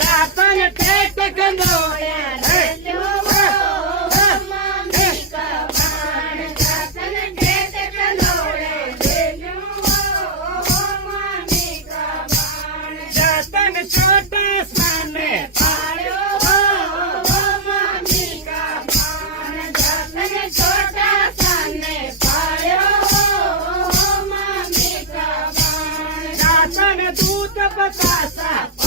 દાતન tech કંદોળ્યા छोटे सामने पायो मामी का पान जतन छोटा सामने पायो मामी का पान जतन दूध बतासा